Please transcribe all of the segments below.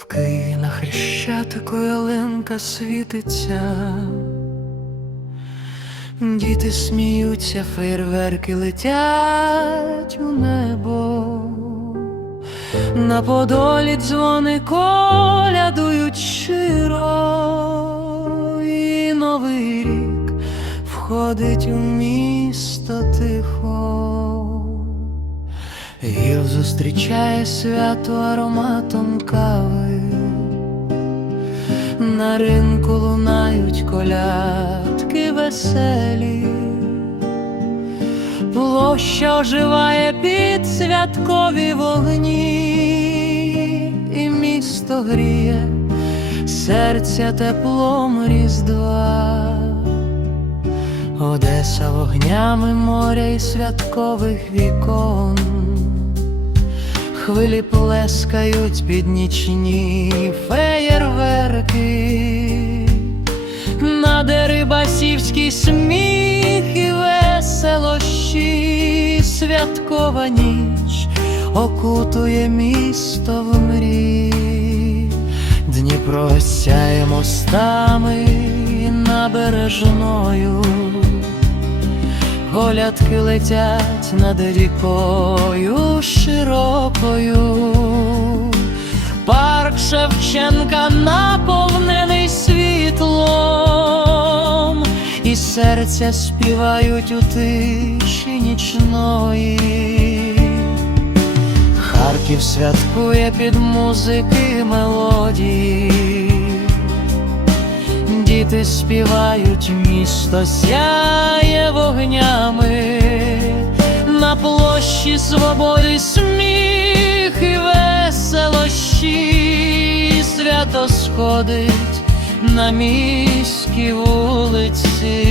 В на хрещатику ялинка світиться, діти сміються, фейерверки летять у небо, на подолі дзвони колядують щиро, і новий рік входить у місто тихо. Гіл зустрічає свято ароматом веселі, площа оживає під святкові вогні, і місто гріє серця теплом різдва. Одеса вогнями моря і святкових вікон, хвилі плескають під нічні феєрверки, дерибасівський сміх і веселощі, святкова ніч окутує місто в мрії. Дніпро сяє мостами набережною, Голядки летять над рікою широкою, парк Шевченка наповнений і серця співають у тиші нічної. Харків святкує під музики мелодії, діти співають, місто сяє вогнями, на площі свободи сміх і веселощі, свято сходить на міській вулиці.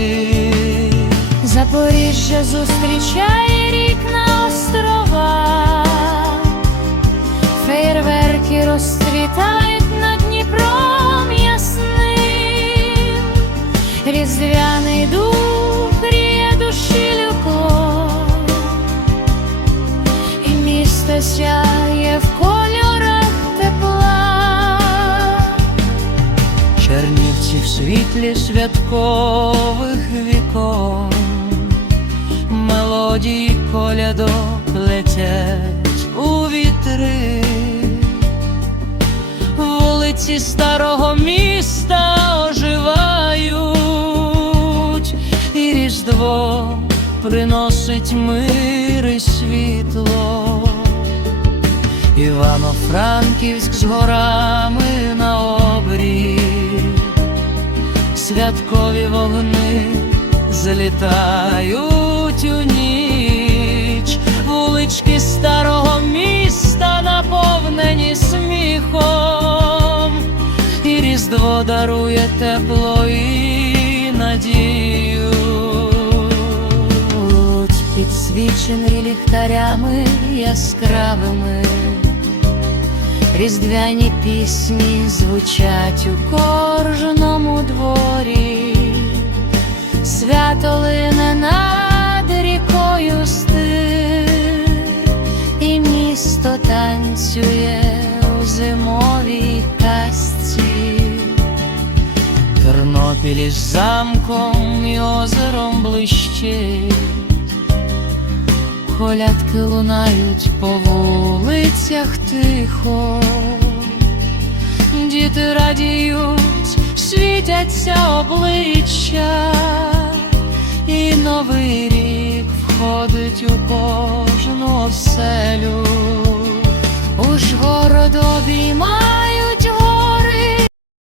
Запоріжжя зустрічає рік на островах, фейерверки розцвітають над Дніпром ясним, різдвяний дух світлі святкових вікон, мелодії колядок летять у вітри, вулиці старого міста оживають, і різдво приносить мир і світло. Івано-Франківськ з горами на обрій, святкові вогни злітають у ніч, вулички старого міста наповнені сміхом, і різдво дарує тепло і надію. Луць підсвічений ліхтарями яскравими, різдвяні пісні звучать у кожному дворі, свято лине над рікою стир, і місто танцює у зимовій казці. Тернопіль із замком і озером блищить, колядки лунають по вулицях тихо, діти радіють, світяться обличчя, і новий рік входить у кожну оселю, уж город обіймає